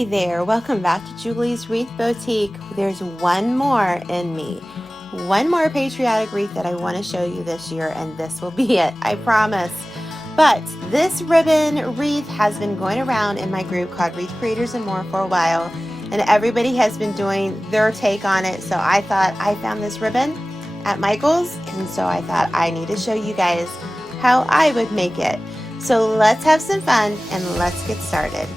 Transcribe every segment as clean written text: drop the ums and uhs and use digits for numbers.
Hey there, welcome back to Julie's Wreath Boutique. There's one more in me. One more patriotic wreath that I want to show you this year, and this will be it, I promise. But this ribbon wreath has been going around in my group called Wreath Creators and More for a while, and everybody has been doing their take on it. So I thought I found this ribbon at Michael's, and so I thought I need to show you guys how I would make it. So let's have some fun and let's get started.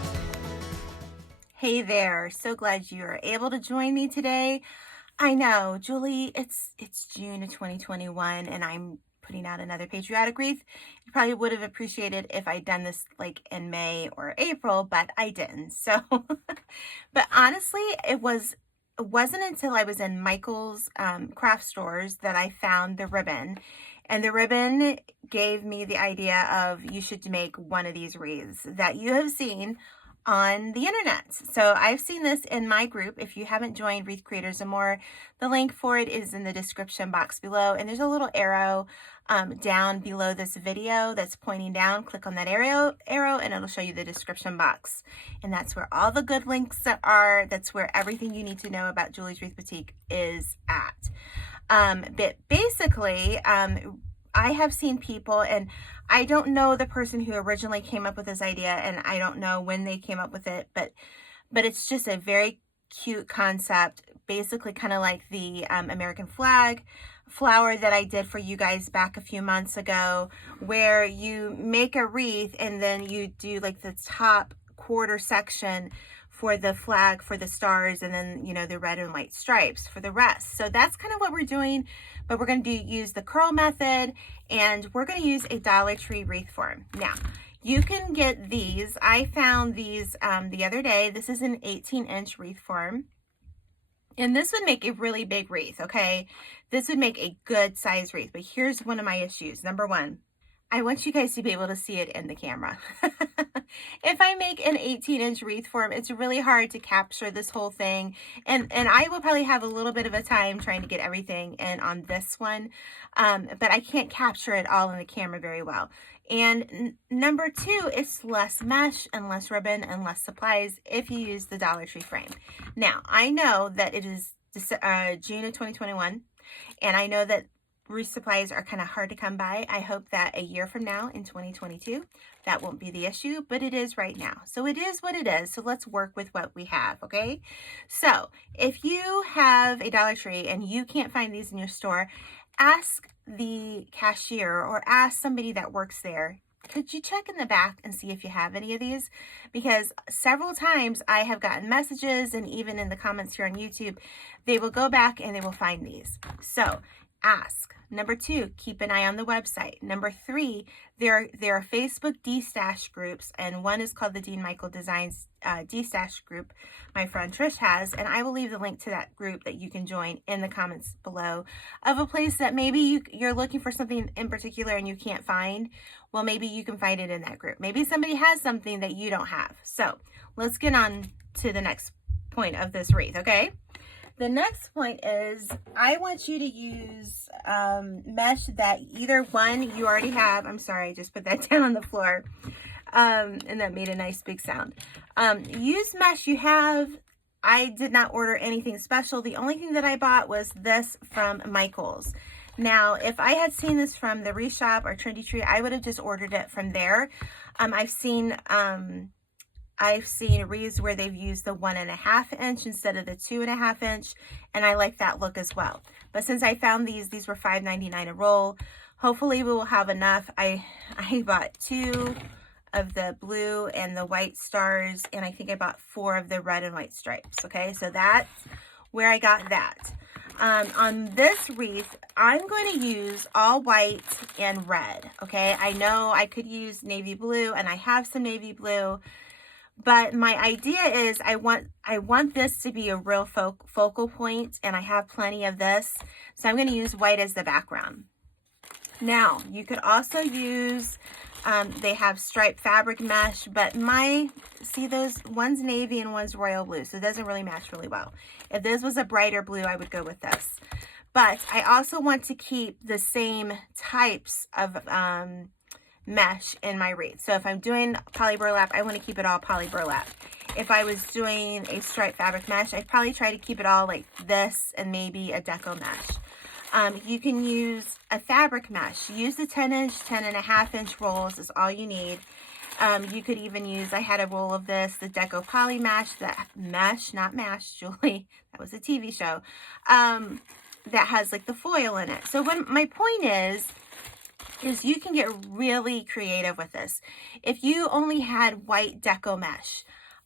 Hey there, so glad you are able to join me today. I know, Julie, it's June of 2021 and I'm putting out another patriotic wreath. You probably would have appreciated if I'd done this like in May or April, but I didn't. So, but honestly, it wasn't until I was in Michael's craft stores that I found the ribbon. And the ribbon gave me the idea of you should make one of these wreaths that you have seen on the internet. So I've seen this in my group. If you haven't joined Wreath Creators and More, the link for it is in the description box below. And there's a little arrow down below this video that's pointing down. Click on that arrow and it'll show you the description box. And that's where all the good links are. That's where everything you need to know about Julie's Wreath Boutique is at. But basically, I have seen people, and I don't know the person who originally came up with this idea, and I don't know when they came up with it, but it's just a very cute concept, basically kind of like the American flag flower that I did for you guys back a few months ago, where you make a wreath and then you do like the top quarter section for the flag, for the stars, and then, you know, the red and white stripes for the rest. So that's kind of what we're doing, but we're going to use the curl method, and we're going to use a Dollar Tree wreath form. Now, you can get these. I found these the other day. This is an 18-inch wreath form, and this would make a really big wreath, okay? This would make a good size wreath, but here's one of my issues. Number one, I want you guys to be able to see it in the camera. If I make an 18-inch wreath form, it's really hard to capture this whole thing. And I will probably have a little bit of a time trying to get everything in on this one. But I can't capture it all in the camera very well. And number two, it's less mesh and less ribbon and less supplies if you use the Dollar Tree frame. Now, I know that it is June of 2021, and I know that wreath supplies are kind of hard to come by. I hope that a year from now in 2022, that won't be the issue, but it is right now. So it is what it is. So let's work with what we have, okay? So if you have a Dollar Tree and you can't find these in your store, ask the cashier or ask somebody that works there, could you check in the back and see if you have any of these? Because several times I have gotten messages, and even in the comments here on YouTube, they will go back and they will find these. So ask. Number two, keep an eye on the website. Number three, there are Facebook D-Stash groups, and one is called the Dean Michael Designs D-Stash group my friend Trish has, and I will leave the link to that group that you can join in the comments below, of a place that maybe you're looking for something in particular and you can't find. Well, maybe you can find it in that group. Maybe somebody has something that you don't have. So let's get on to the next point of this wreath, okay? The next point is I want you to use mesh that either one you already have. I'm sorry, I just put that down on the floor. And that made a nice big sound. Use mesh you have. I did not order anything special. The only thing that I bought was this from Michael's. Now, if I had seen this from the Wreath Shop or Trendy Tree, I would have just ordered it from there. I've seen wreaths where they've used the 1.5 inch instead of the 2.5 inch, and I like that look as well. But since I found these were $5.99 a roll. Hopefully we will have enough. I bought 2 of the blue and the white stars, and I think I bought 4 of the red and white stripes. Okay, so that's where I got that. On this wreath, I'm going to use all white and red. Okay, I know I could use navy blue, and I have some navy blue. But my idea is I want this to be a real focal point, and I have plenty of this. So I'm going to use white as the background. Now, you could also use, they have striped fabric mesh, but see those, one's navy and one's royal blue, so it doesn't really match really well. If this was a brighter blue, I would go with this. But I also want to keep the same types of mesh in my wreath. So if I'm doing poly burlap, I want to keep it all poly burlap. if I was doing a striped fabric mesh, I'd probably try to keep it all like this and maybe a deco mesh. You can use a fabric mesh. Use the 10-inch, 10.5-inch rolls is all you need. You could even use, I had a roll of this, the Deco Poly Mesh, that mesh, not mash, Julie, that was a TV show, that has like the foil in it. So my point is you can get really creative with this. If you only had white deco mesh,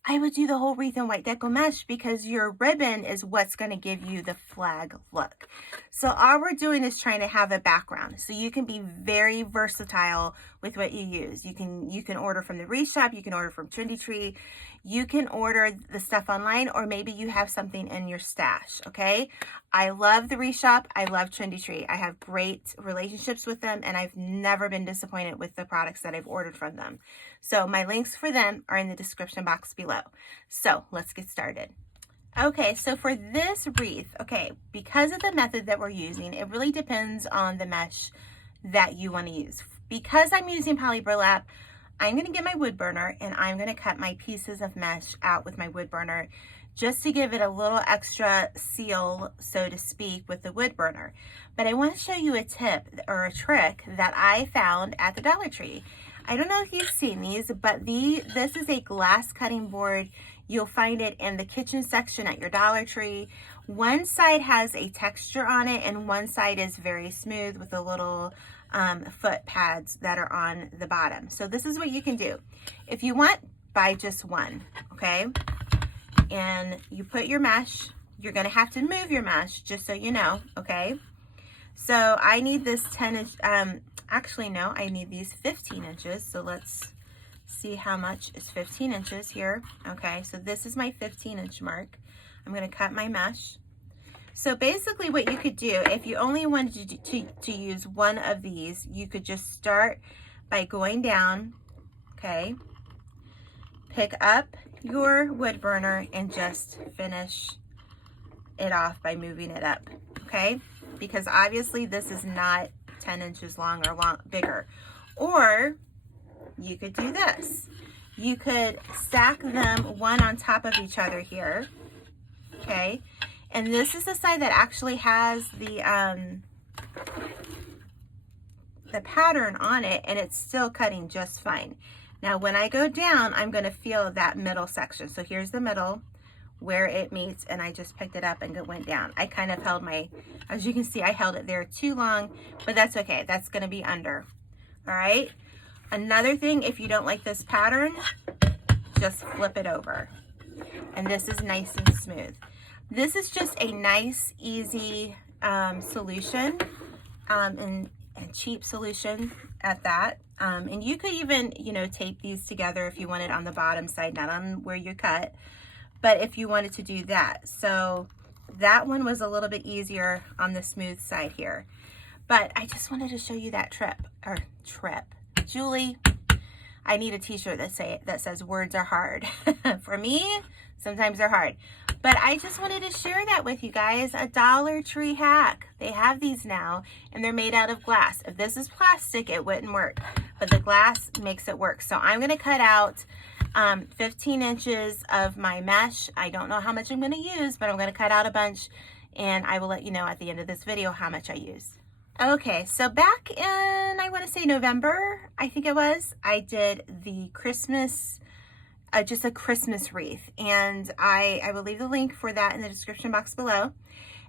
I would do the whole wreath in white deco mesh because your ribbon is what's going to give you the flag look. So all we're doing is trying to have a background. So you can be very versatile with what you use. You can order from the Wreath shop, you can order from Trendy Tree, you can order the stuff online, or maybe you have something in your stash, okay? I love the Wreath shop, I love Trendy Tree. I have great relationships with them and I've never been disappointed with the products that I've ordered from them. So my links for them are in the description box below. So let's get started. Okay, so for this wreath, okay, because of the method that we're using, it really depends on the mesh that you want to use. Because I'm using poly burlap, I'm going to get my wood burner and I'm going to cut my pieces of mesh out with my wood burner just to give it a little extra seal, so to speak, with the wood burner. But I want to show you a tip or a trick that I found at the Dollar Tree. I don't know if you've seen these, but this is a glass cutting board. You'll find it in the kitchen section at your Dollar Tree. One side has a texture on it and one side is very smooth with the little foot pads that are on the bottom. So this is what you can do. If you want, buy just one, okay? And you put your mesh. You're gonna have to move your mesh, just so you know, okay? So I need this 10-inch, actually no, I need these 15 inches. So let's see how much is 15 inches here. Okay, so this is my 15-inch mark. I'm gonna cut my mesh. So basically what you could do, if you only wanted to use one of these, you could just start by going down, okay? Pick up your wood burner and just finish it off by moving it up, okay? Because obviously this is not 10 inches long or bigger. Or you could do this. You could stack them one on top of each other here, okay? And this is the side that actually has the pattern on it, and it's still cutting just fine. Now when I go down, I'm going to feel that middle section. So here's the middle where it meets, and I just picked it up and it went down. I kind of held as you can see, I held it there too long, but that's okay. That's going to be under. All right. Another thing, if you don't like this pattern, just flip it over. And this is nice and smooth. This is just a nice, easy solution and cheap solution at that. And you could even, tape these together if you wanted on the bottom side, not on where you cut, but if you wanted to do that. So that one was a little bit easier on the smooth side here. But I just wanted to show you that trip. Julie, I need a t-shirt that says words are hard. For me, sometimes they're hard. But I just wanted to share that with you guys. A Dollar Tree hack. They have these now, and they're made out of glass. If this is plastic, it wouldn't work. But the glass makes it work. So I'm going to cut out 15 inches of my mesh. I don't know how much I'm going to use, but I'm going to cut out a bunch, and I will let you know at the end of this video how much I use. Okay, so back in, I want to say November, I think it was, I did the Christmas, just a Christmas wreath. And I will leave the link for that in the description box below.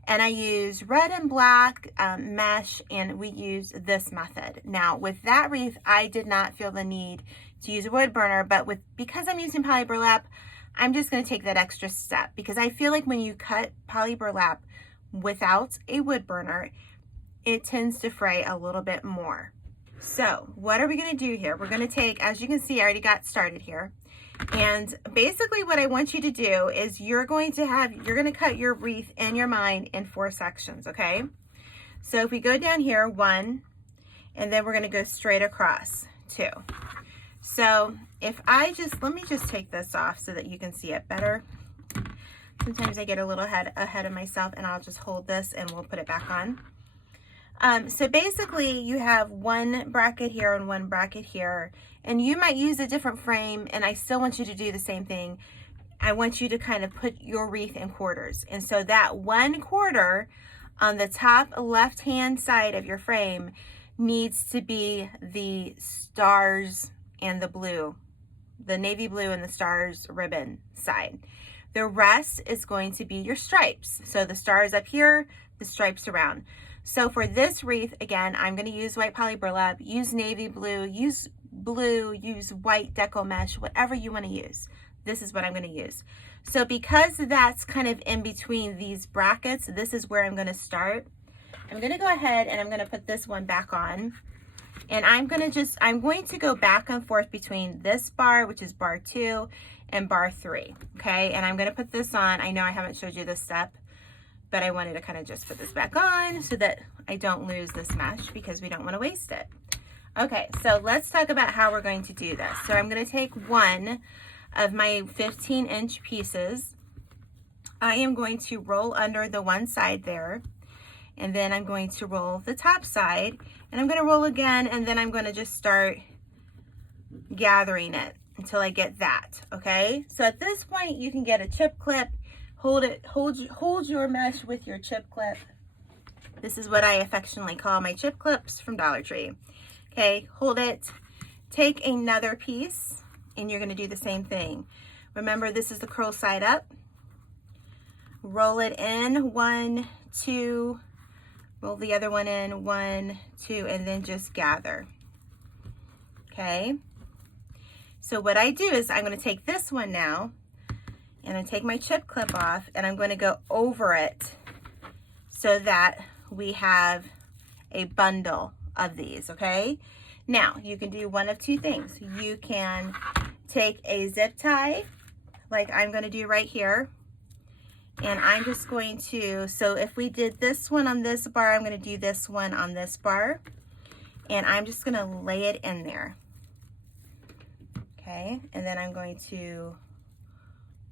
And I use red and black mesh, and we use this method. Now, with that wreath, I did not feel the need to use a wood burner, but because I'm using poly burlap, I'm just going to take that extra step, because I feel like when you cut poly burlap without a wood burner, it tends to fray a little bit more. So what are we going to do here? We're going to take, as you can see, I already got started here. And basically what I want you to do is you're going to cut your wreath in your mind in 4 sections, okay? So if we go down here, 1, and then we're going to go straight across, 2. So if let me just take this off so that you can see it better. Sometimes I get a little ahead of myself, and I'll just hold this and we'll put it back on. So basically you have one bracket here and one bracket here, and you might use a different frame, and I still want you to do the same thing. I want you to kind of put your wreath in quarters. And so that 1/4 on the top left-hand side of your frame needs to be the stars and the blue, the navy blue and the stars ribbon side. The rest is going to be your stripes. So the stars up here, the stripes around. So for this wreath, again, I'm going to use white poly burlap, use navy blue, use blue, use white deco mesh, whatever you want to use. This is what I'm going to use. So because that's kind of in between these brackets, this is where I'm going to start. I'm going to go ahead and I'm going to put this one back on. And I'm going to go back and forth between this bar, which is bar 2, and bar 3. Okay, and I'm going to put this on. I know I haven't showed you this step, but I wanted to kind of just put this back on so that I don't lose this mesh because we don't want to waste it. Okay, so let's talk about how we're going to do this. So I'm going to take one of my 15-inch pieces. I am going to roll under the one side there, and then I'm going to roll the top side, and I'm going to roll again, and then I'm going to just start gathering it until I get that. Okay, so at this point you can get a chip clip, hold your mesh with your chip clip. This is what I affectionately call my chip clips from Dollar Tree. Okay, hold it, take another piece, and you're going to do the same thing. Remember, this is the curl side up. Roll it in, 1, 2, roll the other one in, 1, 2, and then just gather. Okay, so what I do is I'm going to take this one now, and I take my chip clip off, and I'm going to go over it so that we have a bundle of these. Okay, now you can do one of two things. You can take a zip tie like I'm going to do right here, and I'm just going to, so if we did this one on this bar, I'm going to do this one on this bar, and I'm just going to lay it in there. Okay, and then I'm going to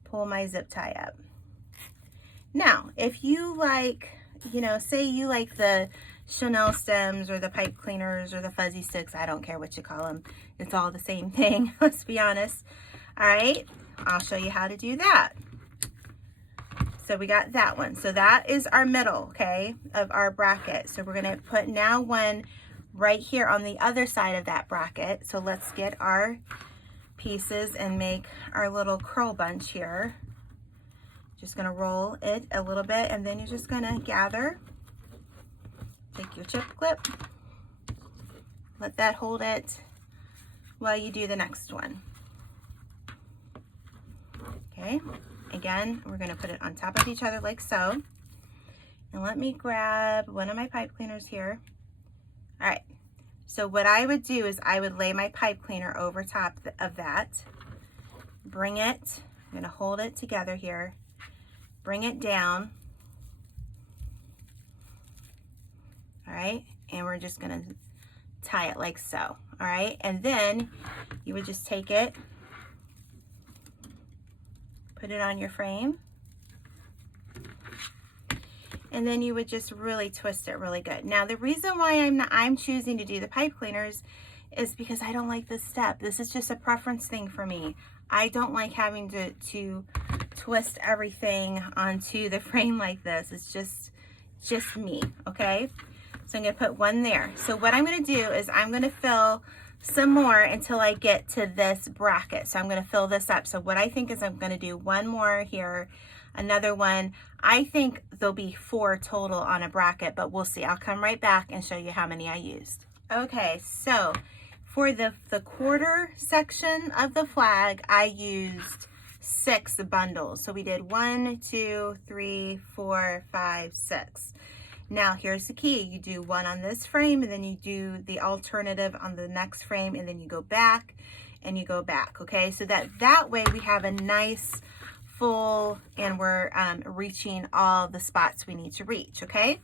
pull my zip tie up. Now, if you like, you know, say you like the Chanel stems or the pipe cleaners or the fuzzy sticks, I don't care what you call them, it's all the same thing, let's be honest. All right, I'll show you how to do that. So we got that one. So that is our middle, okay, of our bracket. So we're gonna put now one right here on the other side of that bracket. So let's get our pieces and make our little curl bunch here. Just gonna roll it a little bit, and then you're just gonna gather. Take your chip clip, let that hold it while you do the next one. Okay, again, we're gonna put it on top of each other like so. And let me grab one of my pipe cleaners here. All right, so what I would do is I would lay my pipe cleaner over top of that, bring it, I'm gonna hold it together here, bring it down. All right, and we're just gonna tie it like so. All right, and then you would just take it, put it on your frame, and then you would just really twist it really good. Now, the reason why I'm choosing to do the pipe cleaners is because I don't like this step. This is just a preference thing for me. I don't like having to twist everything onto the frame like this. It's just me, okay? So I'm gonna put one there. So what I'm gonna do is I'm gonna fill some more until I get to this bracket. So I'm gonna fill this up. So what I think is I'm gonna do one more here, another one. I think there'll be 4 total on a bracket, but we'll see. I'll come right back and show you how many I used. Okay, so for the quarter section of the flag, I used 6 bundles. So we did 1, 2, 3, 4, 5, 6. Now here's the key. You do one on this frame, and then you do the alternative on the next frame, and then you go back and you go back. Okay, so that way we have a nice full, and we're reaching all the spots we need to reach. Okay,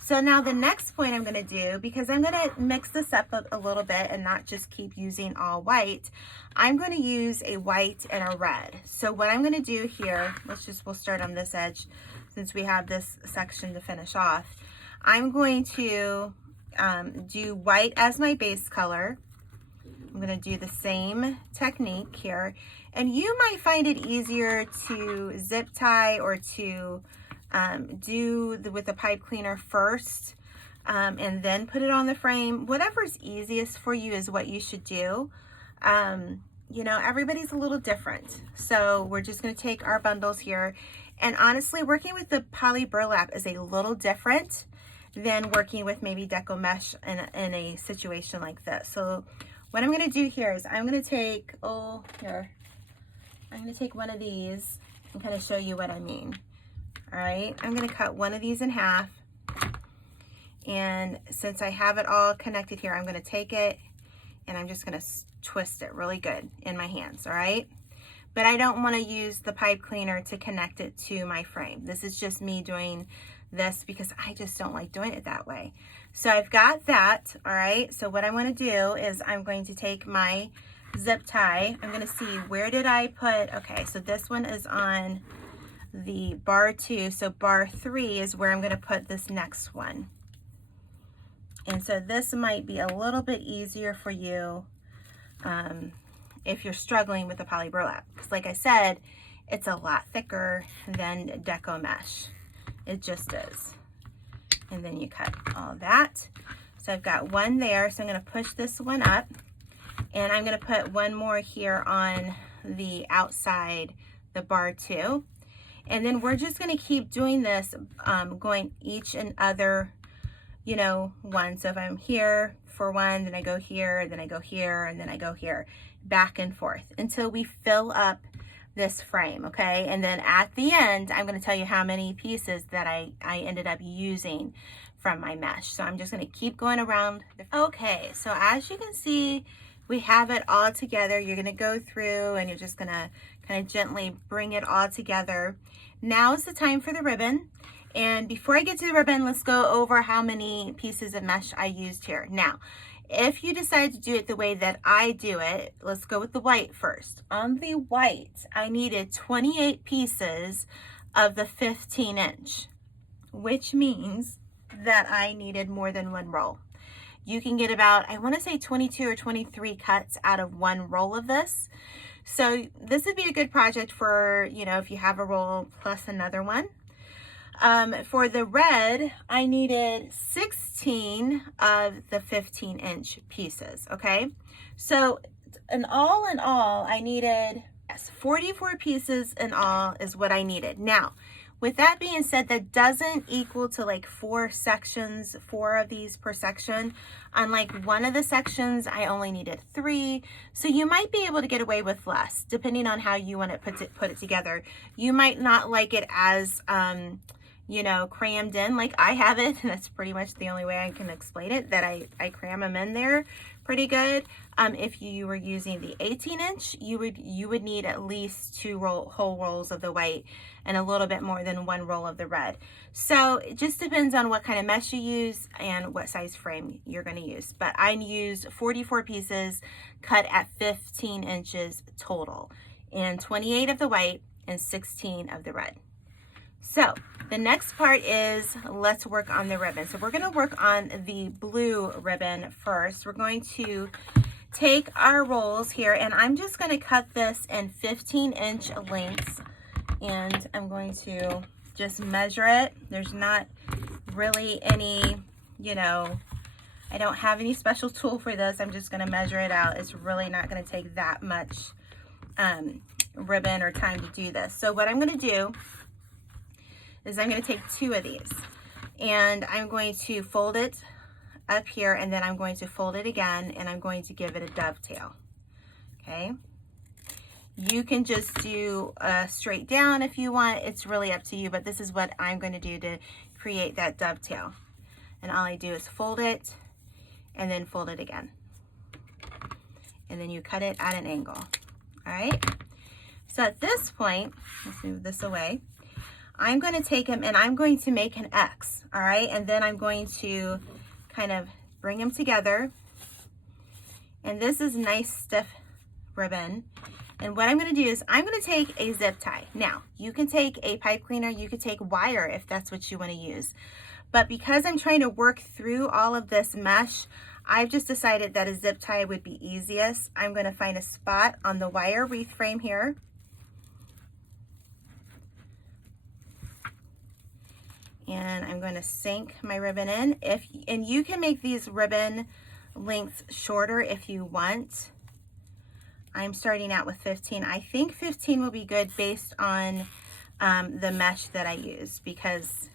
so now the next point I'm going to do, because I'm going to mix this up a little bit and not just keep using all white, I'm going to use a white and a red. So what I'm going to do here, we'll start on this edge since we have this section to finish off. I'm going to do white as my base color. I'm gonna do the same technique here. And you might find it easier to zip tie or to with the pipe cleaner first and then put it on the frame. Whatever's easiest for you is what you should do. You know, everybody's a little different. So we're just gonna take our bundles here. And honestly, working with the poly burlap is a little different than working with maybe deco mesh in a situation like this. So what I'm gonna do here is I'm gonna take, I'm gonna take one of these and kind of show you what I mean. All right, I'm gonna cut one of these in half. And since I have it all connected here, I'm gonna take it and I'm just gonna twist it really good in my hands, all right? But I don't wanna use the pipe cleaner to connect it to my frame. This is just me doing this because I just don't like doing it that way. So I've got that, all right? So what I wanna do is I'm going to take my zip tie. I'm gonna see, where did I put, okay, so this one is on the bar 2, so bar 3 is where I'm gonna put this next one. And so this might be a little bit easier for you if you're struggling with the poly burlap. Because like I said, it's a lot thicker than deco mesh. It just is. And then you cut all that. So I've got one there, so I'm gonna push this one up. And I'm gonna put one more here on the outside, the bar 2. And then we're just gonna keep doing this, going each and other, you know, one. So if I'm here for one, then I go here, then I go here, and then I go here, back and forth until we fill up this frame, okay? And then at the end, I'm gonna tell you how many pieces that I ended up using from my mesh. So I'm just gonna keep going around. Okay, so as you can see, we have it all together. You're gonna go through and you're just gonna kind of gently bring it all together. Now is the time for the ribbon. And before I get to the ribbon, let's go over how many pieces of mesh I used here. Now, if you decide to do it the way that I do it, let's go with the white first. On the white, I needed 28 pieces of the 15-inch, which means that I needed more than one roll. You can get about, I wanna say 22 or 23 cuts out of one roll of this. So this would be a good project for, you know, if you have a roll plus another one. For the red, I needed 16 of the 15-inch pieces, okay? So in all, I needed 44 pieces in all is what I needed. Now, with that being said, that doesn't equal to like 4 sections, 4 of these per section. On like one of the sections, I only needed 3. So you might be able to get away with less, depending on how you want to put it together. You might not like it as, you know, crammed in like I have it. That's pretty much the only way I can explain it, that I cram them in there pretty good. If you were using the 18-inch, you would need at least 2 whole rolls of the white and a little bit more than 1 roll of the red. So it just depends on what kind of mesh you use and what size frame you're gonna use. But I used 44 pieces cut at 15 inches total, and 28 of the white and 16 of the red. So the next part is, let's work on the ribbon. So we're gonna work on the blue ribbon first. We're going to take our rolls here, and I'm just gonna cut this in 15-inch lengths, and I'm going to just measure it. There's not really any, you know, I don't have any special tool for this. I'm just gonna measure it out. It's really not gonna take that much ribbon or time to do this. So what I'm gonna do is I'm going to take 2 of these, and I'm going to fold it up here, and then I'm going to fold it again, and I'm going to give it a dovetail. Okay, you can just do straight down if you want. It's really up to you, but this is what I'm going to do to create that dovetail. And all I do is fold it and then fold it again, and then you cut it at an angle. All right, so at this point, let's move this away. I'm going to take him and I'm going to make an X, all right? And then I'm going to kind of bring them together. And this is nice stiff ribbon. And what I'm going to do is I'm going to take a zip tie. Now, you can take a pipe cleaner, you could take wire if that's what you want to use. But because I'm trying to work through all of this mesh, I've just decided that a zip tie would be easiest. I'm going to find a spot on the wire wreath frame here. And I'm going to sink my ribbon in. And you can make these ribbon lengths shorter if you want. I'm starting out with 15. I think 15 will be good based on the mesh that I use, because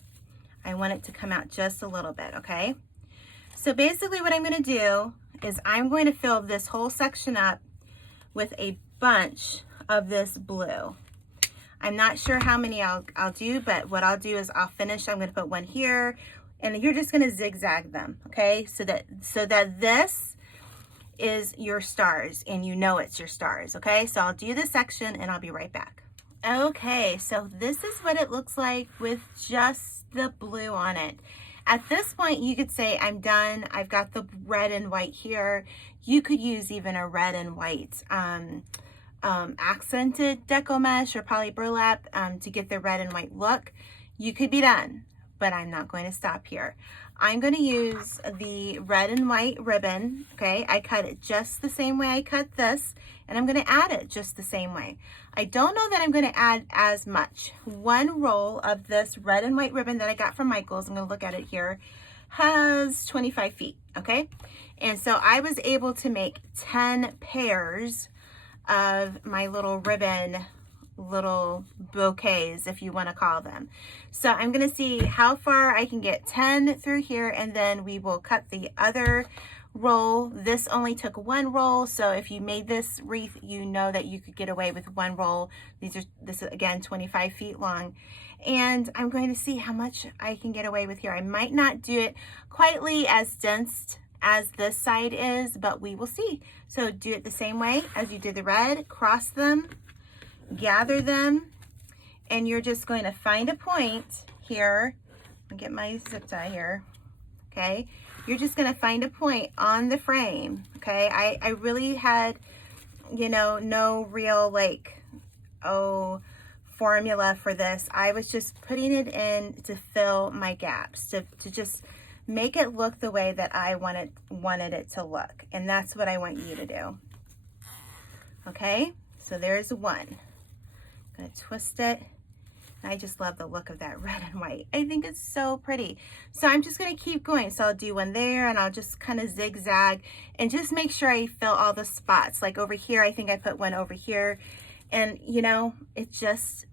I want it to come out just a little bit, okay? So basically what I'm going to do is I'm going to fill this whole section up with a bunch of this blue. I'm not sure how many I'll do, but what I'll do is I'll finish. I'm going to put one here, and you're just going to zigzag them, okay? So that this is your stars, and you know it's your stars, okay? So I'll do this section, and I'll be right back. Okay, so this is what it looks like with just the blue on it. At this point, you could say I'm done. I've got the red and white here. You could use even a red and white accented deco mesh or poly burlap to get the red and white look. You could be done, but I'm not going to stop here. I'm going to use the red and white ribbon, okay? I cut it just the same way I cut this, and I'm going to add it just the same way. I don't know that I'm going to add as much. One roll of this red and white ribbon that I got from Michael's, I'm going to look at it here, has 25 feet, okay? And so I was able to make 10 pairs of my little ribbon, little bouquets, if you want to call them. So I'm going to see how far I can get 10 through here, and then we will cut the other roll. This only took one roll, so if you made this wreath, you know that you could get away with one roll. This is again 25 feet long, and I'm going to see how much I can get away with here. I might not do it quietly as dense as this side is, but we will see. So do it the same way as you did the red. Cross them, gather them, and you're just going to find a point here. I'll get my zip tie here. Okay, you're just going to find a point on the frame. Okay, I really had, you know, no real formula for this. I was just putting it in to fill my gaps, to just make it look the way that I wanted it to look. And that's what I want you to do. Okay, so there's one. I'm going to twist it. I just love the look of that red and white. I think it's so pretty. So I'm just going to keep going. So I'll do one there, and I'll just kind of zigzag and just make sure I fill all the spots. Like over here, I think I put one over here, and you know, it just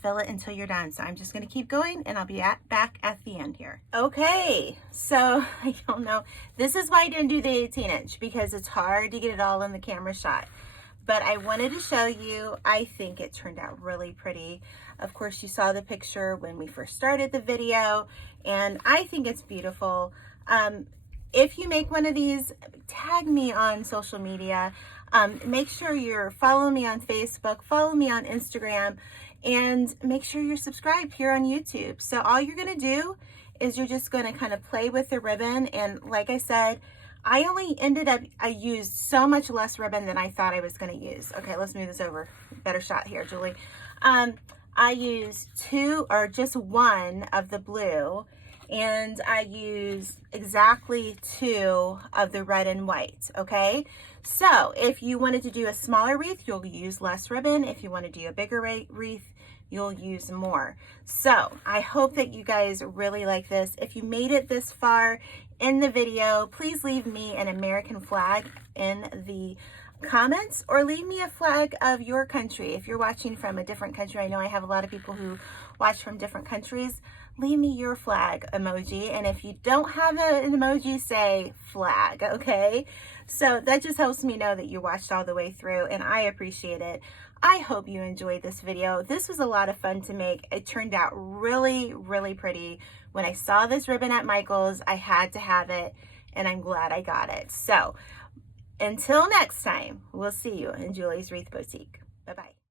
fill it until you're done. So I'm just going to keep going, and I'll be back at the end here. Okay, so I don't know. This is why I didn't do the 18-inch, because it's hard to get it all in the camera shot. But I wanted to show you, I think it turned out really pretty. Of course, you saw the picture when we first started the video, and I think it's beautiful. If you make one of these, tag me on social media. Make sure you're following me on Facebook, follow me on Instagram, and make sure you're subscribed here on YouTube. So all you're gonna do is you're just gonna kind of play with the ribbon, and like I said, I used so much less ribbon than I thought I was going to use. Okay, let's move this over. Better shot here, Julie. I used just one of the blue, and I used exactly 2 of the red and white, okay? So if you wanted to do a smaller wreath, you'll use less ribbon. If you want to do a bigger wreath, you'll use more. So I hope that you guys really like this. If you made it this far in the video, please leave me an American flag in the comments, or leave me a flag of your country. If you're watching from a different country, I know I have a lot of people who watch from different countries, leave me your flag emoji. And if you don't have an emoji, say flag, okay? So that just helps me know that you watched all the way through, and I appreciate it. I hope you enjoyed this video. This was a lot of fun to make. It turned out really, really pretty. When I saw this ribbon at Michael's, I had to have it, and I'm glad I got it. So until next time, we'll see you in Julie's Wreath Boutique. Bye-bye.